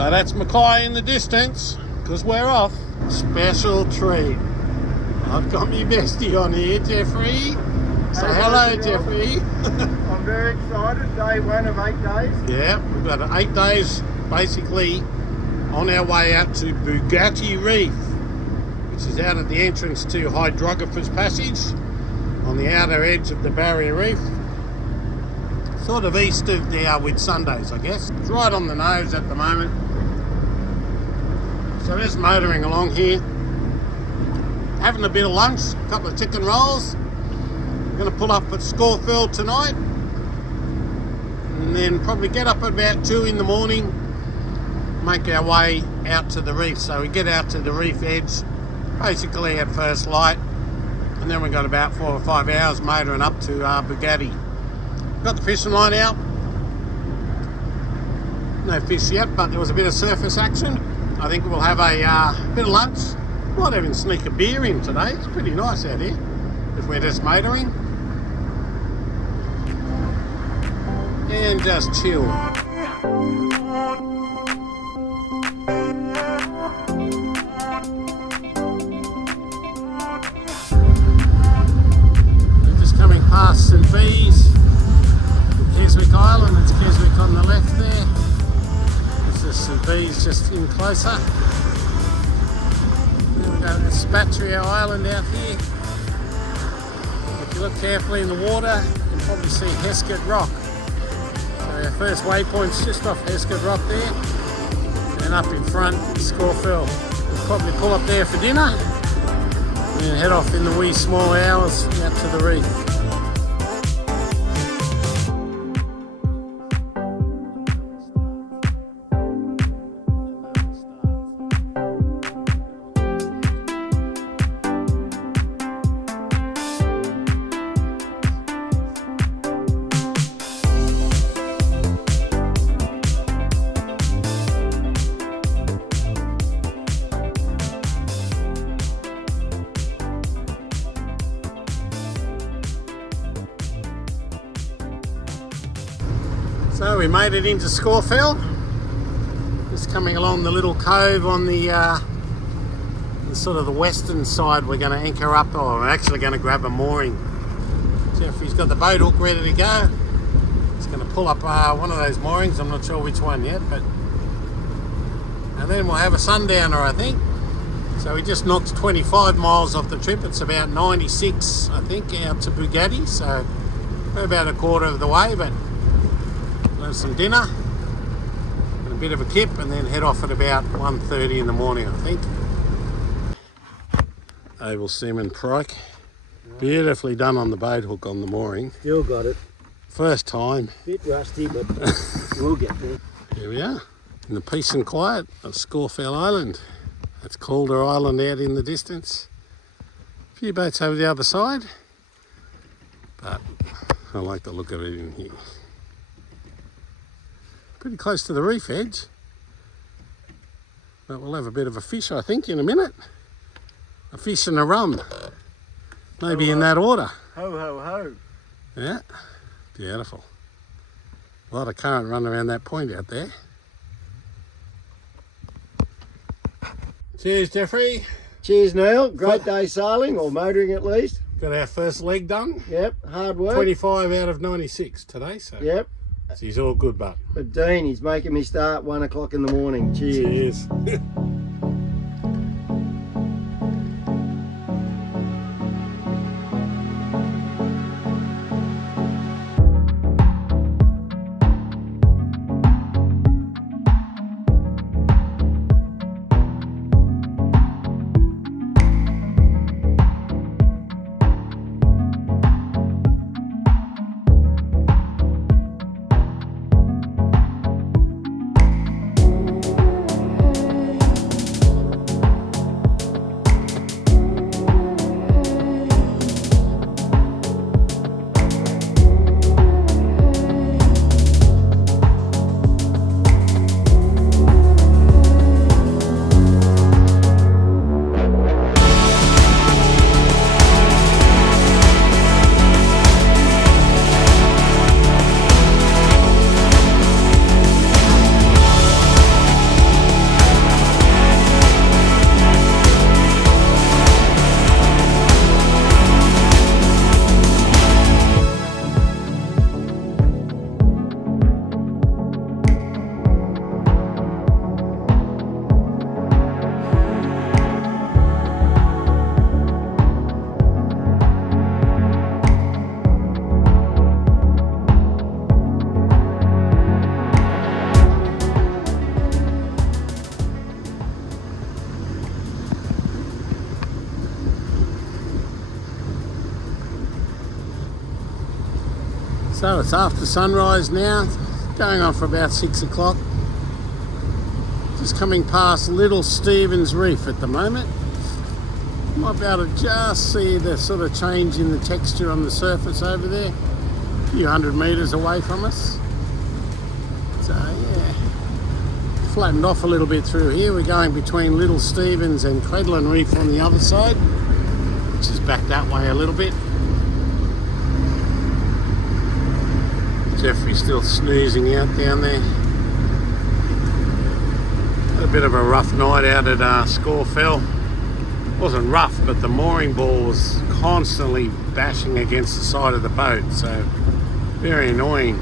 So that's Mackay in the distance, because we're off. Special treat. I've got my bestie on here, Jeffrey. So hello, Jeffrey. I'm very excited. Day 1 of 8 days. Yeah, we've got 8 days basically on our way out to Bugatti Reef, which is out at the entrance to Hydrographer's Passage on the outer edge of the Barrier Reef. Sort of east of the Whitsundays, I guess. It's right on the nose at the moment. So just motoring along here, having a bit of lunch, a couple of chicken rolls. We're going to pull up at Scawfell tonight, and then probably get up at about 2 in the morning, make our way out to the reef. So we get out to the reef edge basically at first light, and then we've got about 4 or 5 hours motoring up to Bugatti. Got the fishing line out. No fish yet, but there was a bit of surface action. I think we'll have a bit of lunch. Might even sneak a beer in today. It's pretty nice out here if we're just motoring. And just chill. We're just coming past St. Bees, Keswick Island. It's Keswick on the left there. This is St. Bees just in closer. Then we've got Spatria Island out here. If you look carefully in the water, you can probably see Heskett Rock. Our first waypoint's just off Heskett Rock there, and up in front Scawfell. We'll probably pull up there for dinner and then head off in the wee small hours out to the reef. So we made it into Scawfell, just coming along the little cove on the sort of the western side. We're going to anchor up, or we're actually going to grab a mooring. Jeffrey's got the boat hook ready to go. He's going to pull up one of those moorings, I'm not sure which one yet, but and then we'll have a sundowner, I think. So we just knocked 25 miles off the trip. It's about 96, I think, out to Bugatti, so we're about a quarter of the way, but we'll have some dinner and a bit of a kip, and then head off at about 1:30 in the morning, I think. Oval salmon pike. Beautifully done on the boat hook on the mooring. Still got it. First time. Bit rusty, but we'll get there. Here we are, in the peace and quiet of Scawfell Island. That's Calder Island out in the distance. A few boats over the other side, but I like the look of it in here. Pretty close to the reef edge, but we'll have a bit of a fish, I think, in a minute. A fish and a rum, maybe ho, in that order. Ho, ho, ho. Yeah, beautiful. A lot of current running around that point out there. Cheers, Jeffrey. Cheers, Neil. Great day sailing, or motoring at least. Got our first leg done. Yep, hard work. 25 out of 96 today, so. Yep. So he's all good, but. But Dean, he's making me start 1 o'clock in the morning. Cheers. Cheers. So it's after sunrise now, going on for about 6 o'clock. Just coming past Little Stevens Reef at the moment. Might be able to just see the sort of change in the texture on the surface over there, a few hundred metres away from us. So yeah, flattened off a little bit through here. We're going between Little Stevens and Credlin Reef on the other side, which is back that way a little bit. Geoffrey's still snoozing out down there. Had a bit of a rough night out at Scawfell. Wasn't rough, but the mooring ball was constantly bashing against the side of the boat, so very annoying.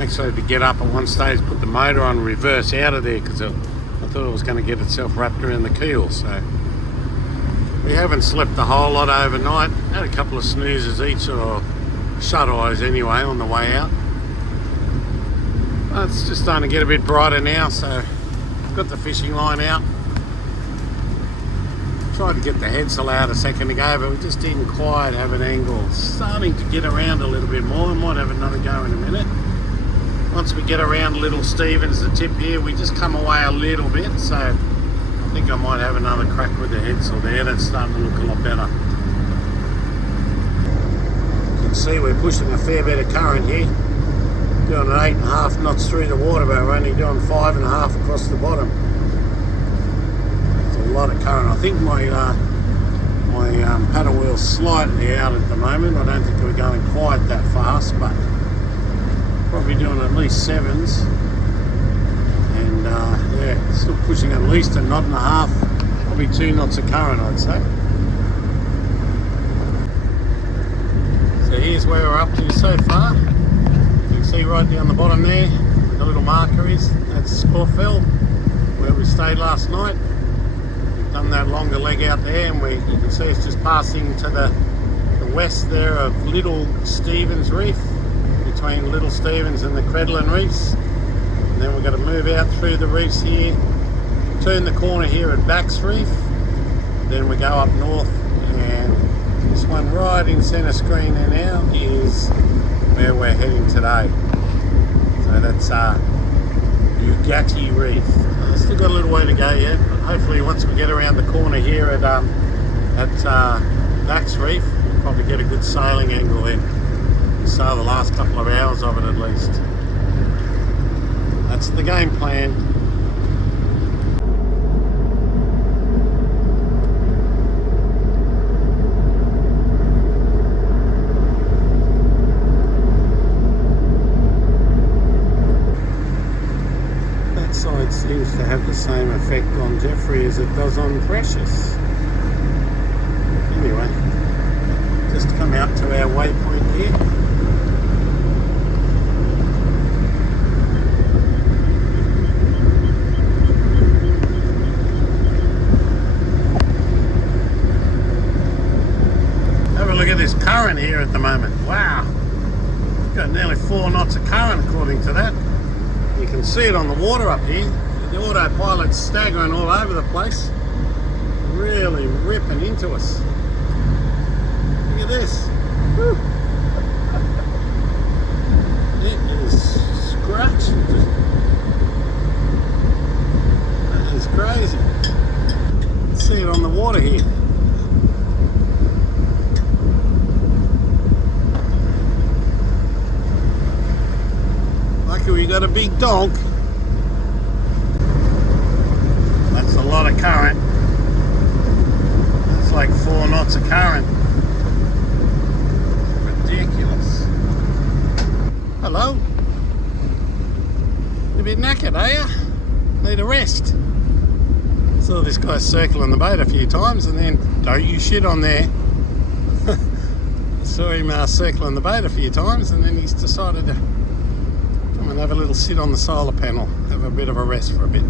Actually had to get up at one stage, put the motor on reverse out of there because I thought it was going to get itself wrapped around the keel. So we haven't slept a whole lot overnight. Had a couple of snoozes each, or shut eyes anyway, on the way out. But it's just starting to get a bit brighter now, so got the fishing line out. Tried to get the headsail out a second ago, but we just didn't quite have an angle. Starting to get around a little bit more. I might have another go in a minute. Once we get around Little Stevens, the tip here, we just come away a little bit, so I think I might have another crack with the headsail there. That's starting to look a lot better. You can see we're pushing a fair bit of current here. Doing an 8.5 knots through the water, but we're only doing 5.5 across the bottom. It's a lot of current. I think my paddle wheel's slightly out at the moment. I don't think we're going quite that fast, but probably doing at least 7s. And yeah, still pushing at least a knot and a half, probably 2 knots of current, I'd say. So here's where we're up to so far. See right down the bottom there, the little marker is, that's Scawfell, where we stayed last night. We've done that longer leg out there, and you can see it's just passing to the west there of Little Stevens Reef, between Little Stevens and the Credlin Reefs. And then we're going to move out through the reefs here, turn the corner here at Backs Reef, then we go up north, and this one right in centre screen there now is where we're heading today. So that's Bugatti Reef. Still got a little way to go yet, but hopefully once we get around the corner here at Backs Reef, we'll probably get a good sailing angle then. We'll sail the last couple of hours of it at least. That's the game plan. Seems to have the same effect on Geoffrey as it does on Precious. Anyway, just come out to our waypoint here. Have a look at this current here at the moment. Wow, we've got nearly 4 knots of current according to that. You can see it on the water up here. The autopilot's staggering all over the place. Really ripping into us. Look at this. Woo. It is scratching. That is crazy. See it on the water here. Lucky we got a big donk. That's a lot of current. That's like 4 knots of current. Ridiculous. Hello. You a bit knackered, are you? Need a rest. Saw this guy circling the boat a few times, and then don't you shit on there. Saw him circling the boat a few times, and then he's decided to come and have a little sit on the solar panel, have a bit of a rest for a bit.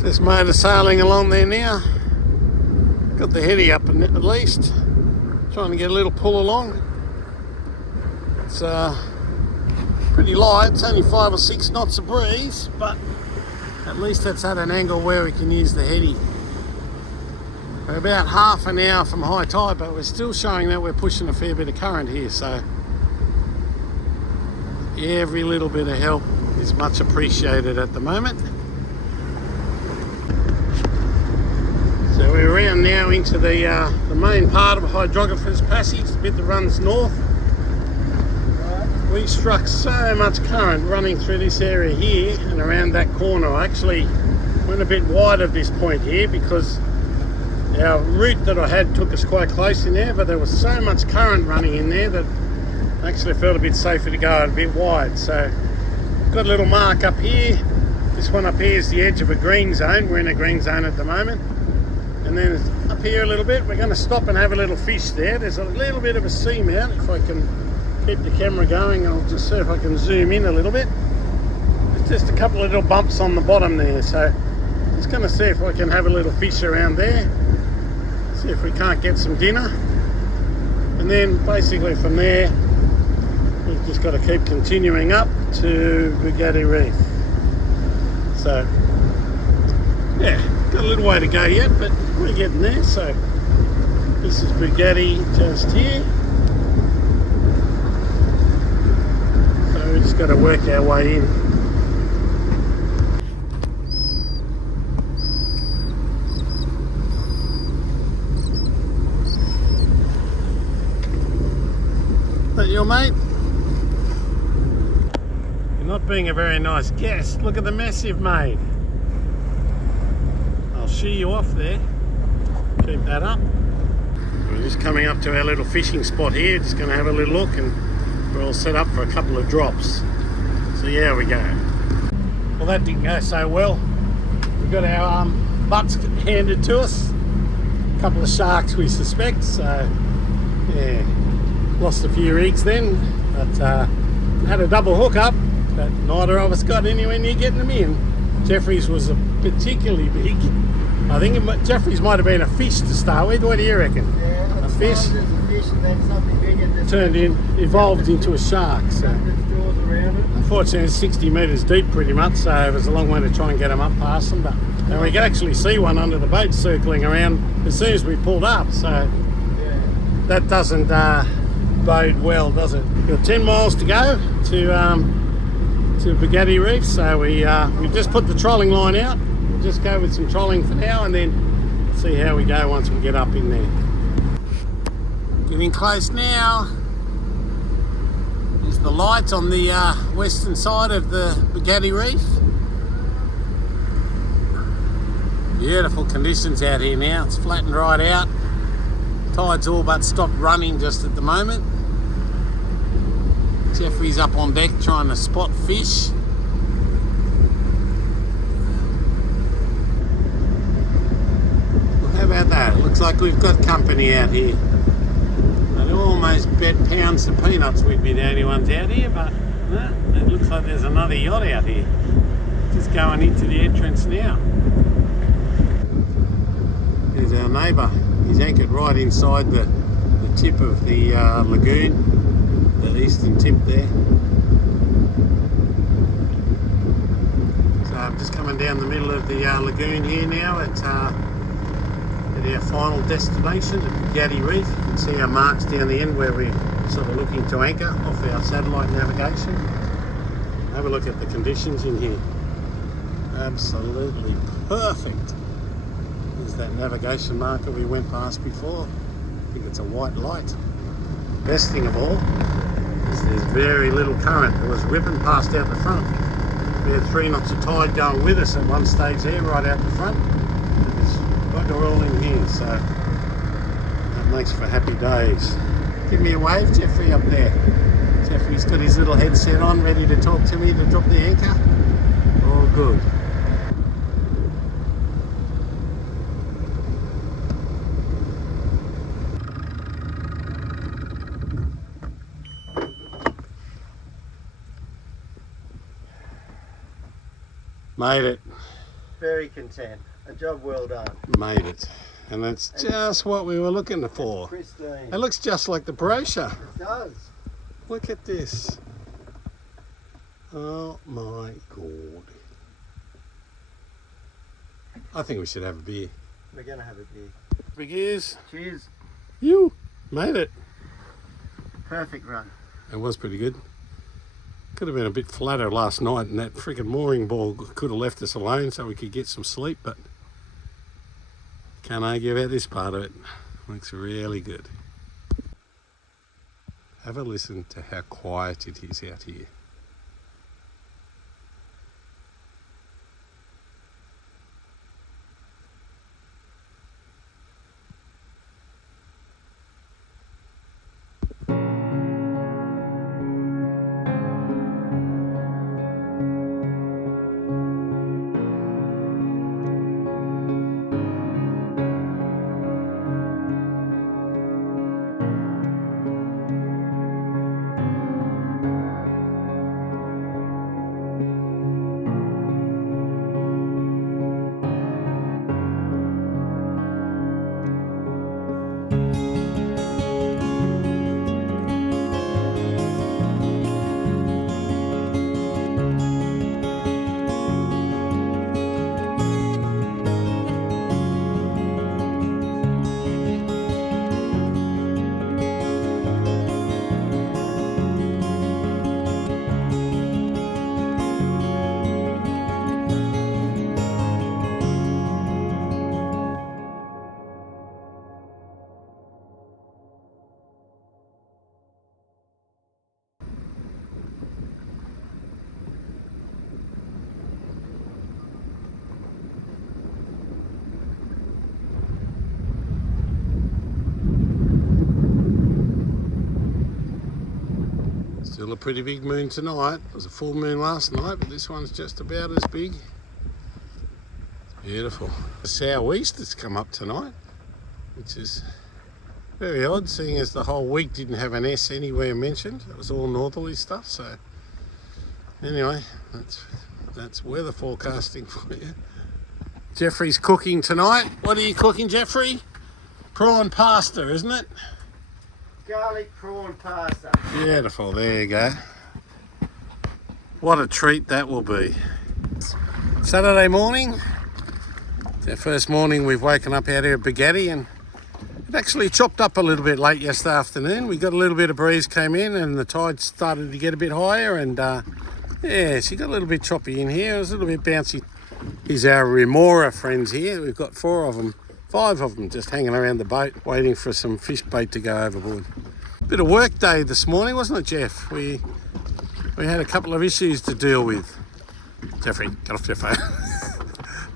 Just motor sailing along there now. Got the heady up at least. Trying to get a little pull along. It's pretty light. It's only 5 or 6 knots of breeze, but at least that's at an angle where we can use the heady. We're about half an hour from high tide, but we're still showing that we're pushing a fair bit of current here, so every little bit of help is much appreciated at the moment. So we're around now into the main part of Hydrographer's Passage, the bit that runs north. We struck so much current running through this area here and around that corner. I actually went a bit wide of this point here because our route that I had took us quite close in there, but there was so much current running in there that I actually felt a bit safer to go a bit wide. So got a little mark up here. This one up here is the edge of a green zone. We're in a green zone at the moment. And then up here a little bit, we're going to stop and have a little fish there. There's a little bit of a seamount. If I can keep the camera going, I'll just see if I can zoom in a little bit. There's just a couple of little bumps on the bottom there. So just going to see if I can have a little fish around there. See if we can't get some dinner. And then basically from there, we've just got to keep continuing up to Bugatti Reef. So, yeah, got a little way to go yet, but we're getting there. So, this is Bugatti just here. So, we just got to work our way in. Is that your mate? You're not being a very nice guest. Look at the mess you've made. I'll shoo you off there. Keep that up. We're just coming up to our little fishing spot here. Just going to have a little look, and we're all set up for a couple of drops. So yeah, we go. Well, that didn't go so well. We got our butts handed to us. A couple of sharks we suspect. So yeah. Lost a few rigs then, but had a double hookup, but neither of us got anywhere near getting them in. Jeffrey's was a particularly big. I think Jeffrey's might have been a fish to start with. What do you reckon? Yeah, a fish? As a fish and then something bigger turned in, evolved into a shark. So unfortunately, it's 60 metres deep pretty much, so it was a long way to try and get them up past them. But and we could actually see one under the boat circling around as soon as we pulled up. So yeah. That doesn't bode well, does it? We've got 10 miles to go to Bugatti Reef, so we just put the trolling line out. We'll just go with some trolling for now and then see how we go once we get up in there. Getting close now. There's the light on the western side of the Bugatti Reef. Beautiful conditions out here now. It's flattened right out. Tide's all but stopped running just at the moment. Jeffrey's up on deck trying to spot fish. Well, how about that? It looks like we've got company out here. I'd almost bet pounds of peanuts we'd be the only ones out here, but no, it looks like there's another yacht out here. Just going into the entrance now. There's our neighbour. He's anchored right inside the tip of the lagoon, the eastern tip there. So I'm just coming down the middle of the lagoon here now at our final destination at Bugatti Reef. You can see our marks down the end where we're sort of looking to anchor off our satellite navigation. Have a look at the conditions in here. Absolutely perfect. There's that navigation marker we went past before. I think it's a white light. Best thing of all is there's very little current. It was ripping past out the front. We had 3 knots of tide going with us at one stage there, right out the front. And there's bugger all in here, so that makes for happy days. Give me a wave, Jeffrey, up there. Jeffrey's got his little headset on, ready to talk to me to drop the anchor. All good. Made it. Very content. A job well done. Made it. And that's just what we were looking for. Pristine. It looks just like the brochure. It does. Look at this. Oh my God. I think we should have a beer. We're going to have a beer. big ears. Cheers. You made it. Perfect run. It was pretty good. Could have been a bit flatter last night, and that freaking mooring ball could have left us alone so we could get some sleep, but can't argue about this part of it. Looks really good. Have a listen to how quiet it is out here. Still a pretty big moon tonight. It was a full moon last night, but this one's just about as big. It's beautiful. The southeast has come up tonight, which is very odd, seeing as the whole week didn't have an S anywhere mentioned. It was all northerly stuff. So anyway, that's weather forecasting for you. Jeffrey's cooking tonight. What are you cooking, Jeffrey? Prawn pasta, isn't it? Garlic prawn pasta. Beautiful, there you go. What a treat that will be. Saturday morning. It's our first morning we've woken up out here at Bugatti, and it actually chopped up a little bit late yesterday afternoon. We got a little bit of breeze came in and the tide started to get a bit higher, and yeah, she got a little bit choppy in here. It was a little bit bouncy. Here's our remora friends here. We've got 5 of them just hanging around the boat waiting for some fish bait to go overboard. Bit of work day this morning, wasn't it, Geoff? We had a couple of issues to deal with. Jeffrey, get off your phone.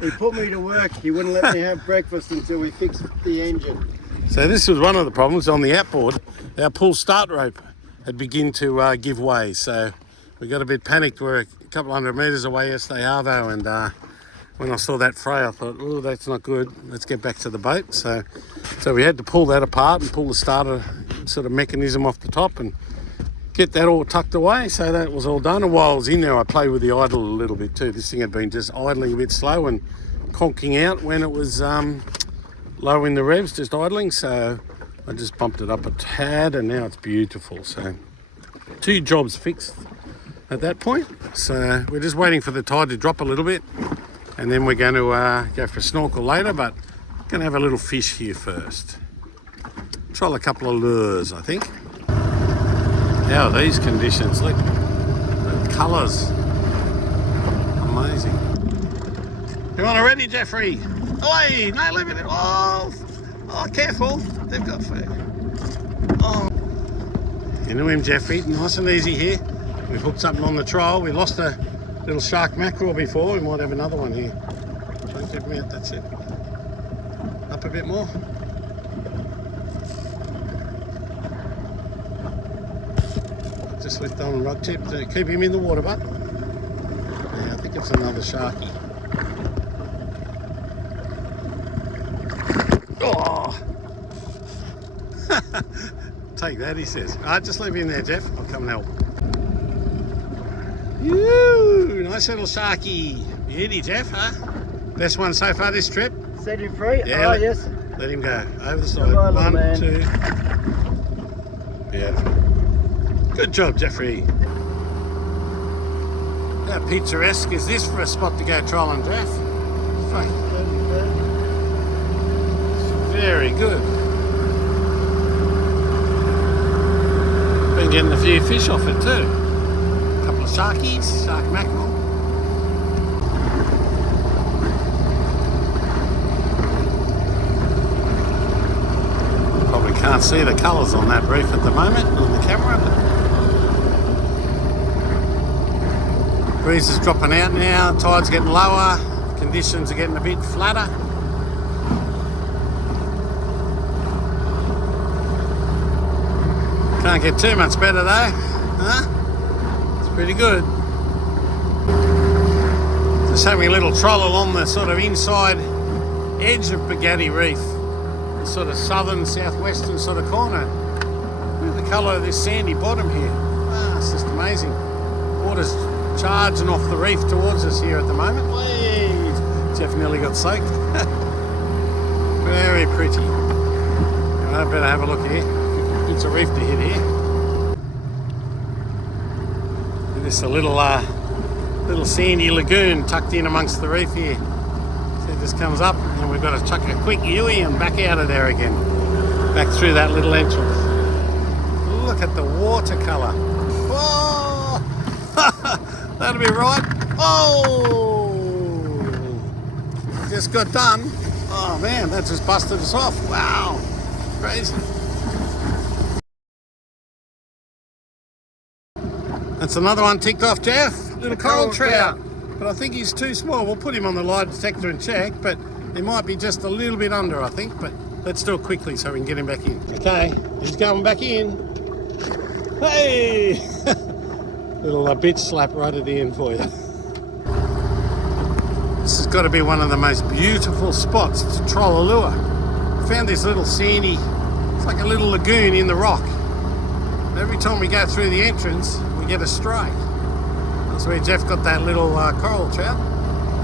He put me to work. He wouldn't let me have breakfast until we fixed the engine. So this was one of the problems on the outboard. Our pull start rope had begun to give way, so we got a bit panicked. We're a couple hundred metres away yesterday, Arvo, and when I saw that fray, I thought, oh, that's not good. Let's get back to the boat. So we had to pull that apart and pull the starter sort of mechanism off the top and get that all tucked away. So that was all done. And while I was in there, I played with the idle a little bit too. This thing had been just idling a bit slow and conking out when it was low in the revs, just idling. So I just bumped it up a tad, and now it's beautiful. So 2 jobs fixed at that point. So we're just waiting for the tide to drop a little bit, and then we're going to go for a snorkel later, but going to have a little fish here first. Try a couple of lures, I think. How are these conditions? Look, the colours. Amazing. You want it ready, Jeffrey? Oi, no, leave it. Oh, careful. They've got food. Oh. Into him, Jeffrey. Nice and easy here. We've hooked something on the trail. We lost a little shark mackerel before. We might have another one here. Don't keep me out, that's it. Up a bit more. Just lift on the rod tip to keep him in the water, bud. Yeah, I think it's another sharky. Oh! Take that, he says. Just leave him there, Geoff. I'll come and help. Yoo! Nice little sharky. Beauty, Geoff, huh? Best one so far this trip? Set him free? Yeah, Yes. Let him go. Over the side. Right, 1, man. 2. Beautiful. Good job, Jeffrey. How picturesque is this for a spot to go trolling, Geoff? Very good. Been getting a few fish off it too. A couple of sharkies, shark mackerel. Probably can't see the colours on that reef at the moment on the camera. Breeze is dropping out now, tide's getting lower, conditions are getting a bit flatter. Can't get too much better though, huh? It's pretty good. Just having a little troll along the sort of inside edge of Bugatti Reef, the sort of southern, southwestern sort of corner. Look at the colour of this sandy bottom here. Ah, it's just amazing. Water's charging off the reef towards us here at the moment. Whee! Geoff nearly got soaked. Very pretty. I better have a look here. It's a reef to hit here. This is a little sandy lagoon tucked in amongst the reef here. So it just comes up and we've got to chuck a quick Yui and back out of there again. Back through that little entrance. Look at the watercolour. Whoa! That'll be right. Oh! Just got done. Oh man, that just busted us off. Wow! Crazy. That's another one ticked off, Geoff. Little coral trout. But I think he's too small. We'll put him on the lie detector and check, but he might be just a little bit under, I think. But let's do it quickly so we can get him back in. Okay, he's going back in. Hey! Little bitch slap right at the end for you. This has got to be one of the most beautiful spots to troll a lure. I found this little sandy, it's like a little lagoon in the rock. Every time we go through the entrance, we get a stray. That's where Geoff got that little coral trout.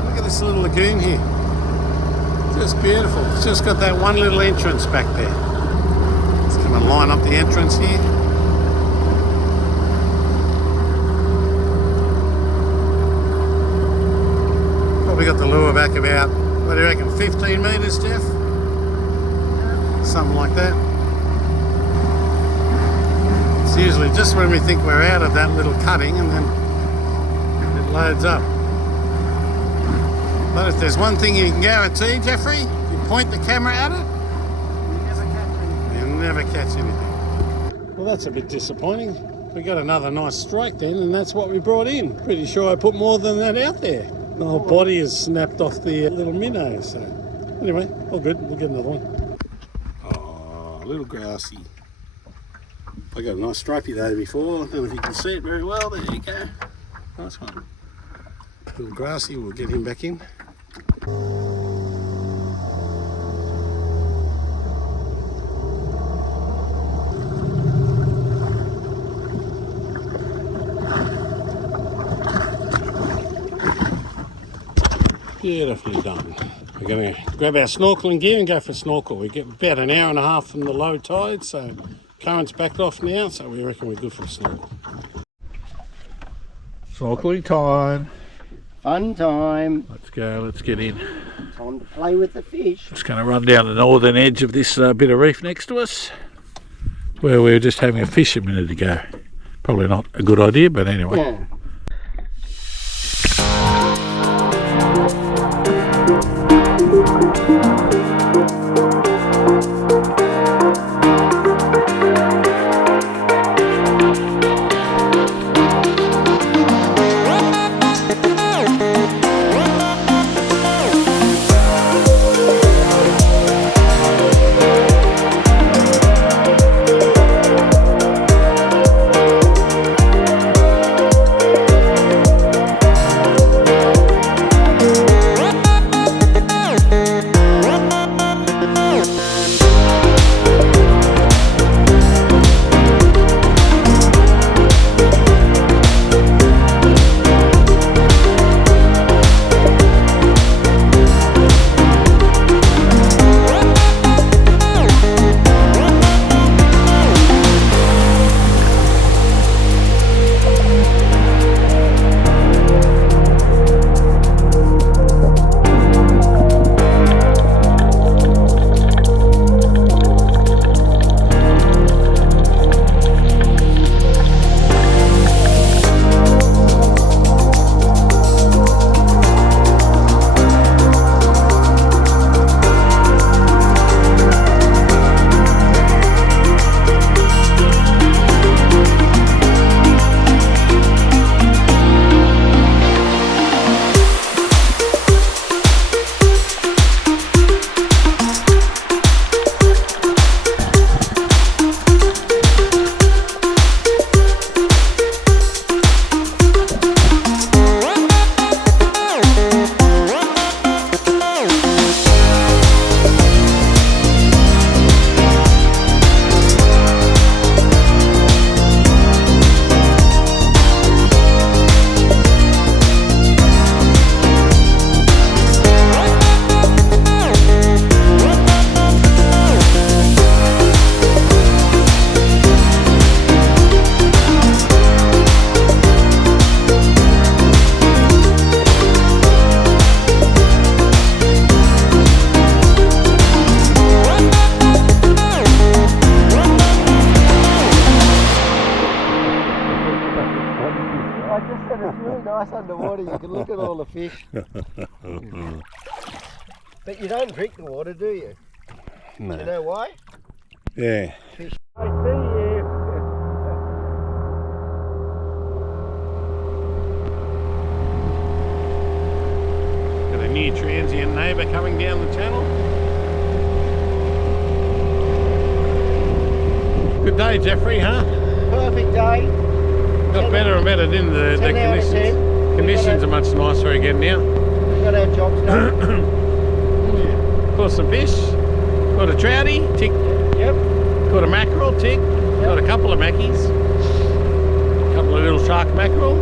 Look at this little lagoon here. Just beautiful. It's just got that one little entrance back there. Let's come and line up the entrance here. Probably got the lure back about, what do you reckon, 15 metres, Geoff? Something like that. It's usually just when we think we're out of that little cutting and then it loads up. But if there's one thing you can guarantee, Jeffrey, you point the camera at it, you never catch anything. Well, that's a bit disappointing. We got another nice strike then, and that's what we brought in. Pretty sure I put more than that out there. The whole body is snapped off the little minnow, so anyway, all good. We'll get another one. Oh, a little grassy. I got a nice stripey though before. I don't know if you can see it very well. There you go. Nice one. A little grassy. We'll get him back in. Beautifully done. We're going to grab our snorkeling gear and go for a snorkel. We get about an hour and a half from the low tide, so current's backed off now, so we reckon we're good for a snorkel. Snorkeling time. Fun time. Let's go, let's get in. Time to play with the fish. Just going to run down the northern edge of this bit of reef next to us, where we were just having a fish a minute ago. Probably not a good idea, but anyway. Yeah. nice underwater. You can look at all the fish. But you don't drink the water, do you? No. You know why? Yeah. Fish. I see you. Got a new transient neighbour coming down the channel. Good day, Jeffrey, huh? Perfect day. Got better and better, didn't the 10 out of 10. conditions? Conditions are much nicer again now. We got our jobs done. Caught some fish. Got a trouty, tick. Yep. Caught a mackerel, tick. Got a couple of mackies. A couple of little shark mackerel.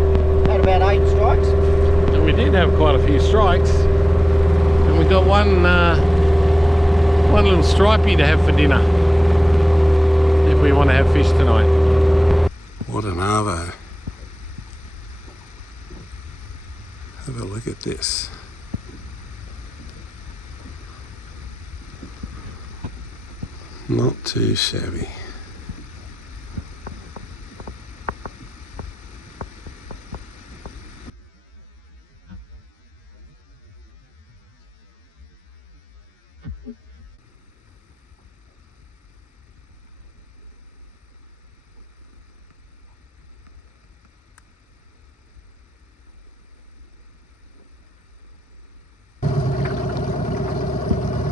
Had about 8 strikes. And we did have quite a few strikes. And we got one little stripey to have for dinner. If we want to have fish tonight. What an arvo. Have a look at this. Not too shabby.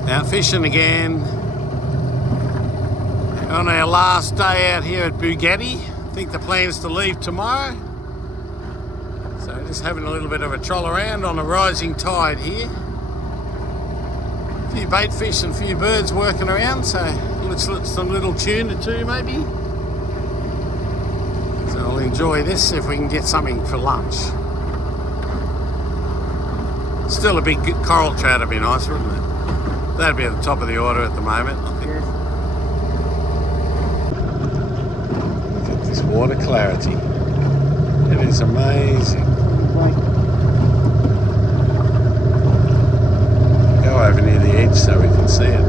Out fishing again. On our last day out here at Bugatti. I think the plan is to leave tomorrow. So just having a little bit of a troll around on a rising tide here. A few bait fish and a few birds working around, so let's let some little tuna too maybe. So I'll enjoy this if we can get something for lunch. Still a big coral trout would be nice, wouldn't it? That'd be at the top of the order at the moment, I think. Yes. Look at this water clarity. It is amazing. Go over near the edge so we can see it.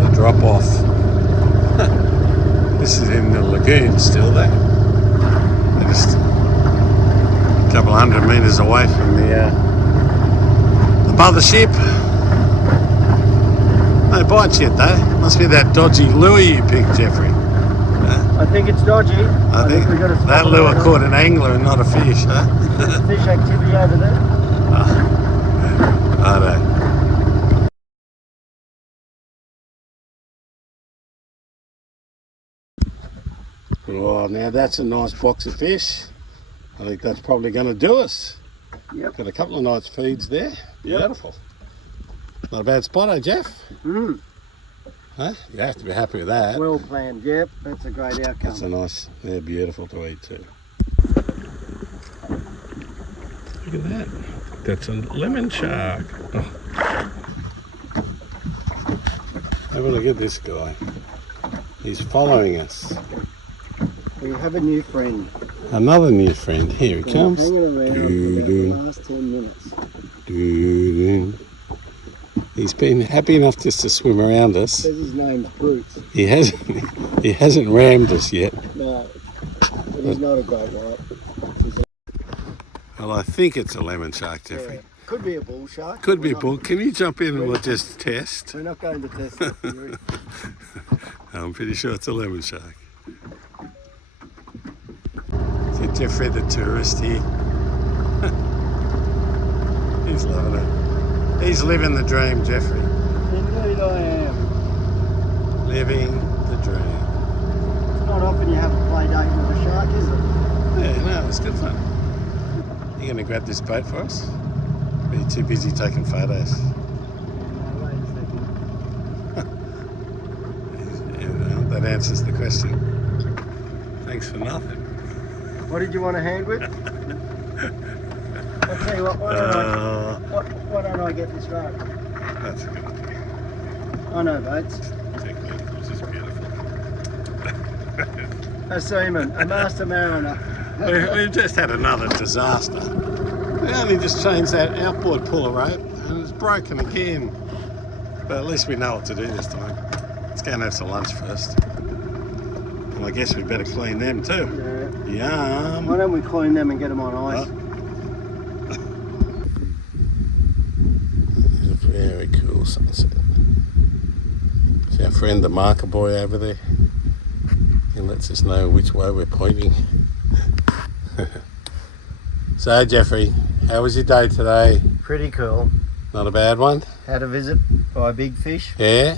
The drop off. This is in the lagoon still there. They're just a couple hundred metres away from the mothership. No bites yet though. Must be that dodgy lure you picked, Jeffrey. I think it's dodgy. I think we got a that lure caught an angler and not a fish, huh? Fish activity over there. I know. Oh, now that's a nice box of fish. I think that's probably going to do us. Yep. Got a couple of nice feeds there. Beautiful. Not a bad spot, eh, Geoff? Mm. Huh? You have to be happy with that. Well planned, yep. That's a great outcome. That's a nice, they're beautiful to eat too. Look at that. That's a lemon shark. Oh. Have a look at this guy. He's following us. We have a new friend. Another new friend. Here he comes. Hanging around for the last 10 minutes. He's been happy enough just to swim around us. Says his name's Bruce. He hasn't rammed us yet. No, but he's not a great white. Well, I think it's a lemon shark, Jeffrey. Yeah. Could be a bull shark. Could be a bull. Can you jump in and we'll just test? We're not going to test that theory. I'm pretty sure it's a lemon shark. See Jeffrey the tourist here. He's loving it. He's living the dream, Jeffrey. Indeed I am. Living the dream. It's not often you have a play date with a shark, is it? Yeah, no, it's good fun. You going to grab this boat for us? Are you too busy taking photos? No, wait a second. Yeah, well, that answers the question. Thanks for nothing. What did you want a hand with? I'll tell you what, why don't I get this right? That's a good idea. I know boats. Technique, which is beautiful. A seaman, a master mariner. We've just had another disaster. We only just changed that outboard puller rope and it's broken again. But at least we know what to do this time. Let's go and have some lunch first. And I guess we better clean them too. Yeah. Yum. Why don't we clean them and get them on ice? It's a very cool sunset. See our friend the marker boy over there? He lets us know which way we're pointing. So Jeffrey, how was your day today? Pretty cool. Not a bad one? Had a visit by a big fish. Yeah,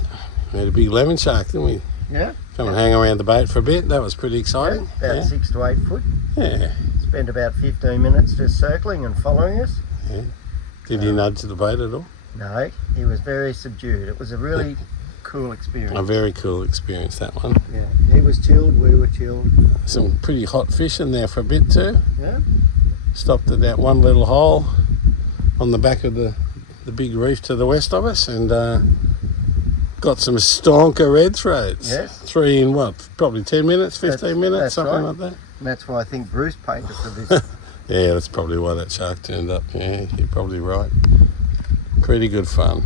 we had a big lemon shark, didn't we? Yeah. Come and hang around the boat for a bit. That was pretty exciting. Yeah, about 6 to 8 foot. Yeah. Spent about 15 minutes just circling and following us. Yeah. Did he nudge the boat at all? No, he was very subdued. It was a really cool experience. A very cool experience, that one. Yeah, he was chilled, we were chilled. Some pretty hot fish in there for a bit too. Yeah. Stopped at that one little hole on the back of the big reef to the west of us, and got some stonker red throats. Yes. 3 in what? Probably 10 minutes, 15 minutes, that's something right. like that. And that's why I think Bruce paid us a visit. Yeah, that's probably why that shark turned up. Yeah, you're probably right. Pretty good fun.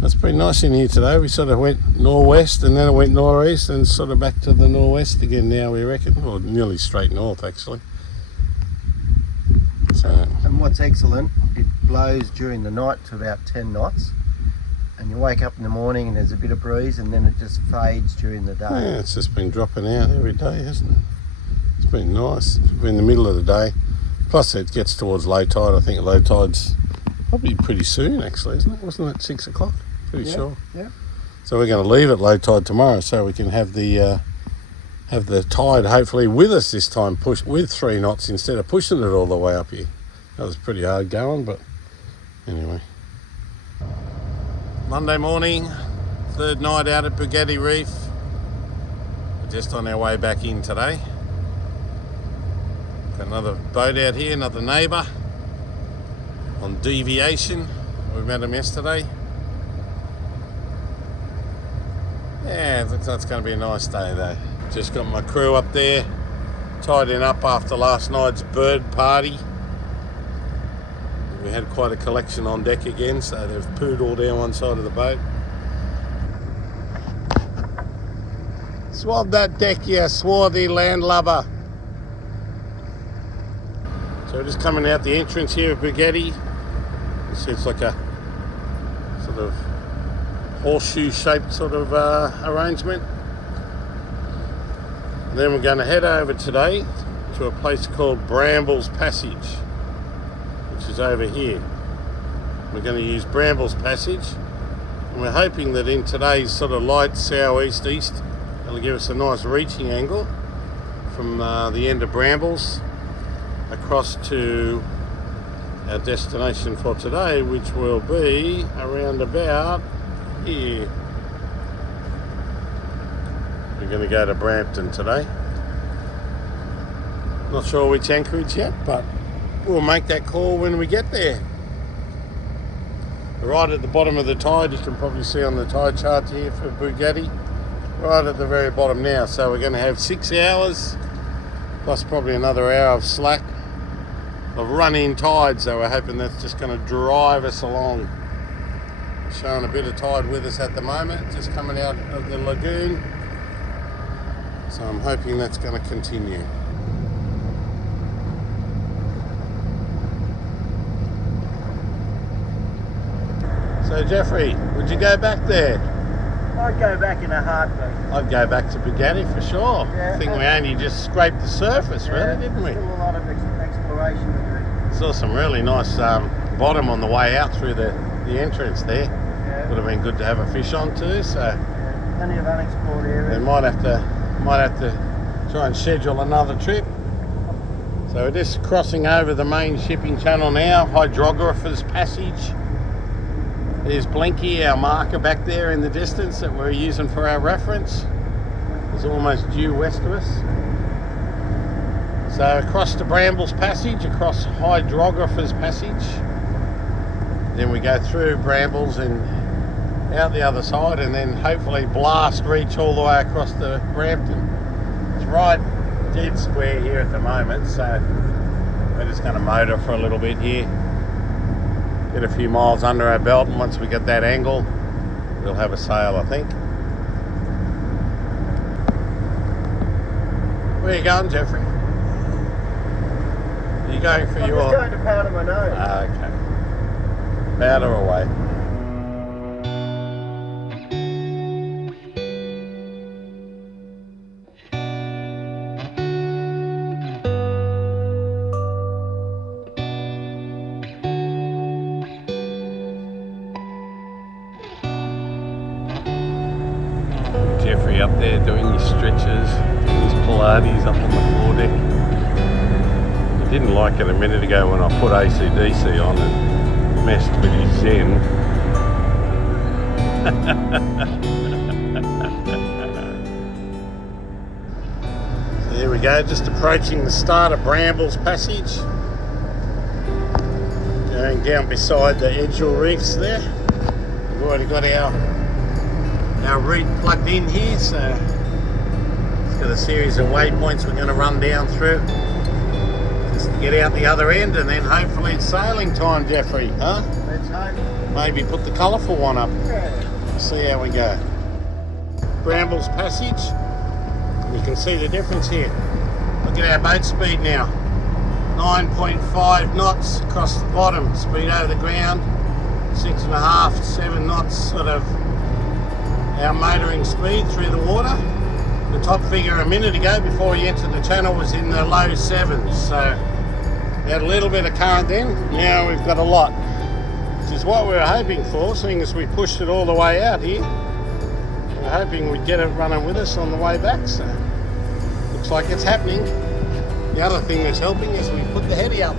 That's pretty nice in here today. We sort of went northwest and then it went northeast and sort of back to the northwest again now, we reckon. Or nearly straight north, actually. So, And what's excellent, it blows during the night to about 10 knots. And you wake up in the morning and there's a bit of breeze, and then it just fades during the day. yeah, it's just been dropping out every day, hasn't it? It's been nice. It's been in the middle of the day. Plus it gets towards low tide. I think low tide's probably pretty soon, actually, isn't it? Wasn't it 6 o'clock? Pretty sure. Yeah. So we're going to leave at low tide tomorrow, so we can have the tide hopefully with us this time, push with 3 knots instead of pushing it all the way up here. That was pretty hard going, but anyway. Monday morning, 3rd night out at Bugatti Reef. We're just on our way back in today. Got another boat out here, another neighbour on deviation. We met him yesterday. Yeah, it looks like it's going to be a nice day though. Just got my crew up there, tidying up after last night's bird party. We had quite a collection on deck again, so they've pooed all down one side of the boat. Swab that deck, you swarthy landlubber. So we're just coming out the entrance here of Bugatti. You see it's like a sort of horseshoe-shaped sort of arrangement. And then we're going to head over today to a place called Bramble's Passage, which is over here. We're going to use Bramble's Passage, and we're hoping that in today's sort of light southeast-east, it'll give us a nice reaching angle from the end of Brambles across to our destination for today, which will be around about here. We're going to go to Brampton today. Not sure which anchorage yet, but we'll make that call when we get there. Right at the bottom of the tide, you can probably see on the tide chart here for Bugatti, right at the very bottom now. So we're going to have 6 hours plus probably another hour of slack of run-in tide, so we're hoping that's just going to drive us along. Showing a bit of tide with us at the moment, just coming out of the lagoon, so I'm hoping that's going to continue. So Jeffrey, would you go back there? I'd go back in a heartbeat. I'd go back to Bugatti for sure. Yeah, I think we only just scraped the surface, really, didn't we? Still a lot of exploration to Saw some really nice bottom on the way out through the entrance there. do. Yeah. Would have been good to have a fish on too, so Yeah. Plenty of unexplored areas. we might have to try and schedule another trip. So we're just crossing over the main shipping channel now, Hydrographer's Passage. There's Blinky, our marker back there in the distance that we're using for our reference. It's almost due west of us. So across to Bramble's Passage, across Hydrographer's Passage. Then we go through Brambles and out the other side, and then hopefully blast reach all the way across to Brampton. It's right dead square here at the moment, so we're just going to motor for a little bit here. Get a few miles under our belt, and once we get that angle, we'll have a sail, I think. Where are you going, Jeffrey? Are you going for I'm your... just going to powder my nose. Ah, okay. Powder away. Jeffrey up there doing his stretches, doing his Pilates up on the foredeck. He didn't like it a minute ago when I put AC/DC on and messed with his Zen. So there we go, just approaching the start of Bramble's passage. Going down beside the Edgell Reefs there. We've already got our route plugged in here, so it's got a series of waypoints we're going to run down through just to get out the other end, and then hopefully it's sailing time, Jeffrey, huh? Let's hope. Maybe put the colourful one up. Yeah. See how we go. Bramble's passage, and you can see the difference here. Look at our boat speed now. 9.5 knots across the bottom, speed over the ground, 6.5, 7 knots sort of our motoring speed through the water. The top figure a minute ago before we entered the channel was in the low 7s, so we had a little bit of current then. Now we've got a lot, which is what we were hoping for, seeing as we pushed it all the way out here. We were hoping we'd get it running with us on the way back, so looks like it's happening. The other thing that's helping is we put the heady up.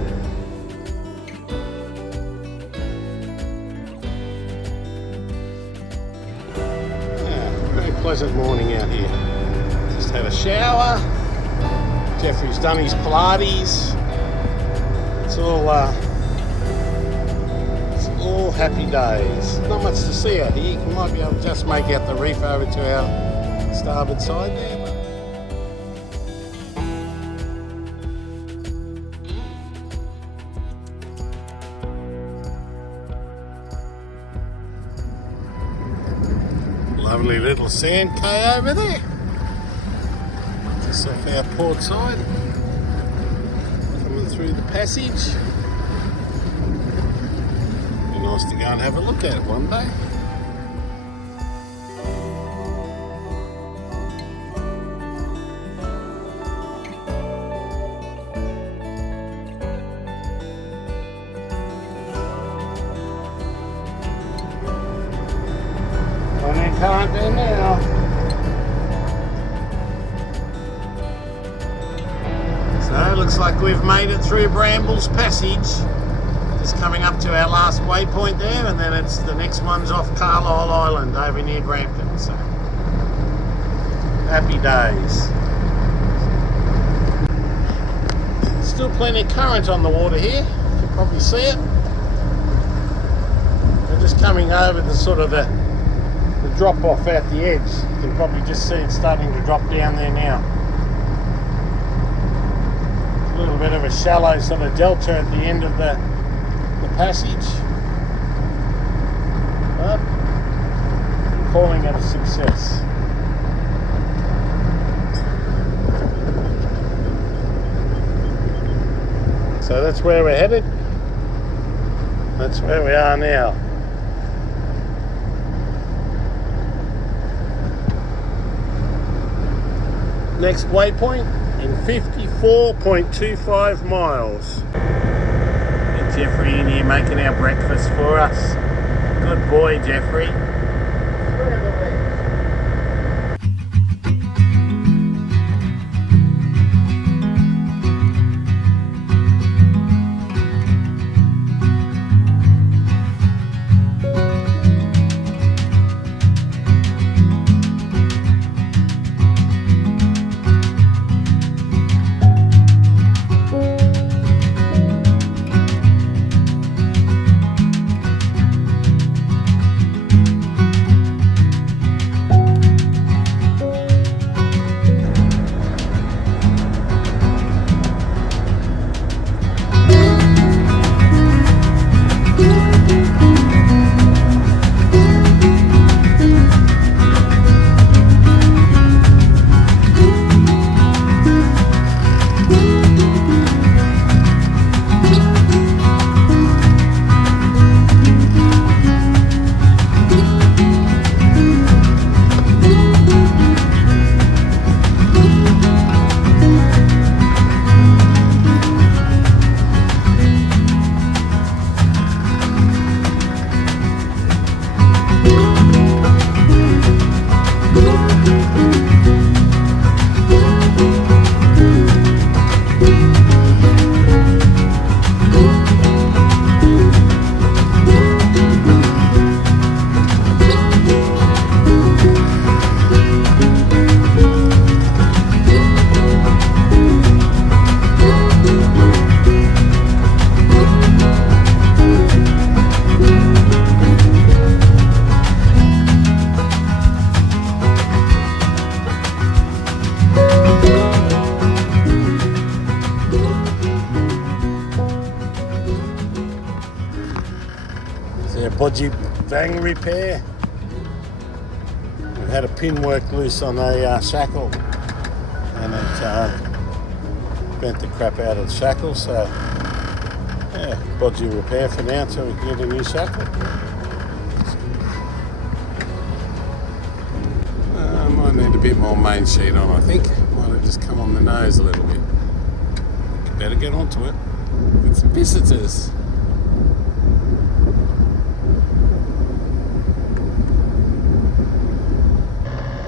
Pleasant morning out here. Just had a shower. Jeffrey's done his Pilates. It's all happy days. Not much to see out here. You might be able to just make out the reef over to our starboard side there. Lovely little sand cay over there. Just off our port side. Coming through the passage. Be nice to go and have a look at it one day. Current there now. So it looks like we've made it through Bramble's passage. Just coming up to our last waypoint there, and then it's the next one's off Carlisle Island over near Brampton. So happy days. Still plenty of current on the water here. You can probably see it. We're just coming over the sort of the drop off at the edge. You can probably just see it starting to drop down there now. A little bit of a shallow sort of delta at the end of the passage, but I'm calling it a success. So that's where we're headed. That's where we are now. Next waypoint in 54.25 miles. And Jeffrey in here making our breakfast for us. Good boy, Jeffrey. dodgy bang repair. We had a pin work loose on a shackle, and it bent the crap out of the shackle, so yeah, dodgy repair for now till we can get a new shackle. Might need a bit more main sheet on, I think. Might have just come on the nose a little bit. Better get onto it with some visitors.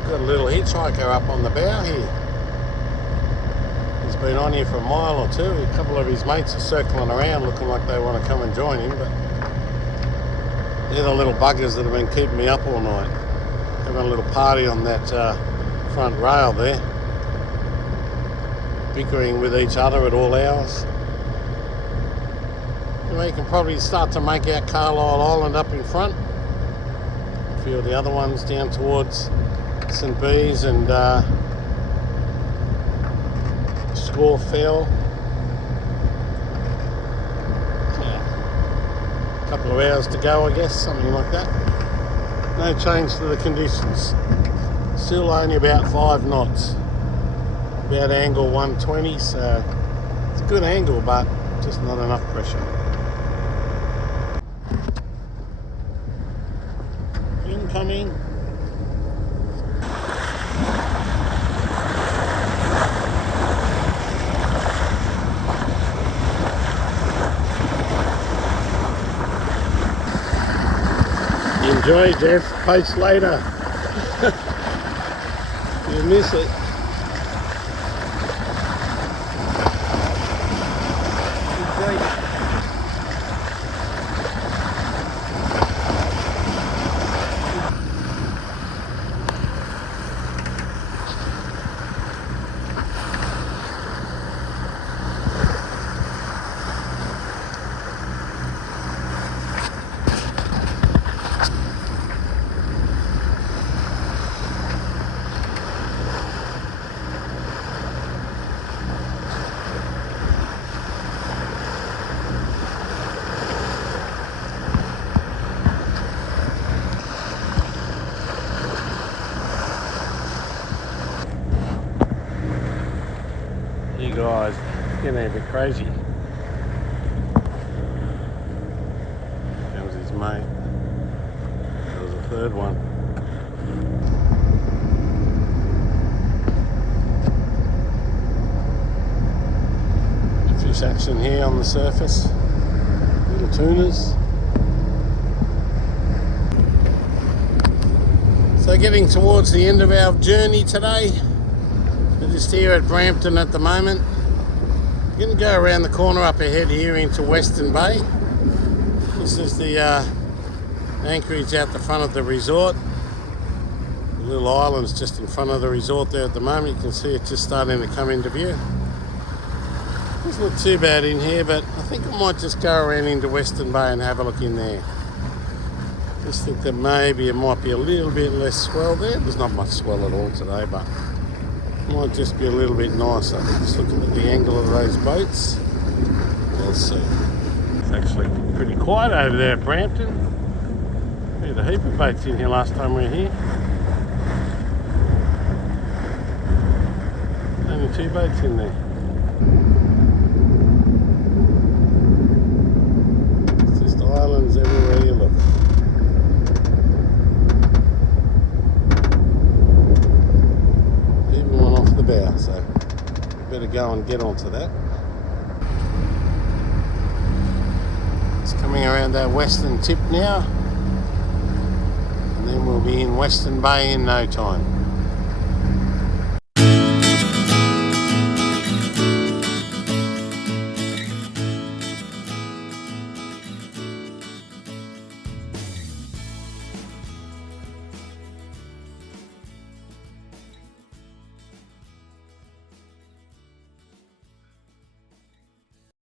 Got a little hitchhiker up on the bow here. He's been on here for a mile or two. A couple of his mates are circling around looking like they want to come and join him, but they're the little buggers that have been keeping me up all night. Having a little party on that front rail there. Bickering with each other at all hours. You can probably start to make out Carlisle Island up in front. A few of the other ones down towards St Bees and Scawfell. Yeah. A couple of hours to go, I guess, something like that. No change to the conditions. Still only about 5 knots. About angle 120, so it's a good angle, but just not enough pressure. Incoming. Enjoy, Geoff. Post later. You miss it. You guys, it's getting a bit crazy. That was his mate. There was a third one. Fish action here on the surface. Little tunas. So getting towards the end of our journey today. We're just here at Brampton at the moment. We're going to go around the corner up ahead here into Western Bay. This is the anchorage out the front of the resort. The little island's just in front of the resort there at the moment. You can see it just starting to come into view. Doesn't look too bad in here, but I think I might just go around into Western Bay and have a look in there. Just think that maybe it might be a little bit less swell there. There's not much swell at all today, but it might just be a little bit nicer. Just looking at the angle of those boats. We'll see. It's actually pretty quiet over there at Brampton. We had a heap of boats in here last time we were here. Only 2 boats in there. It's just islands everywhere you look. Bow, so better go and get onto that. It's coming around that western tip now, and then we'll be in Western Bay in no time.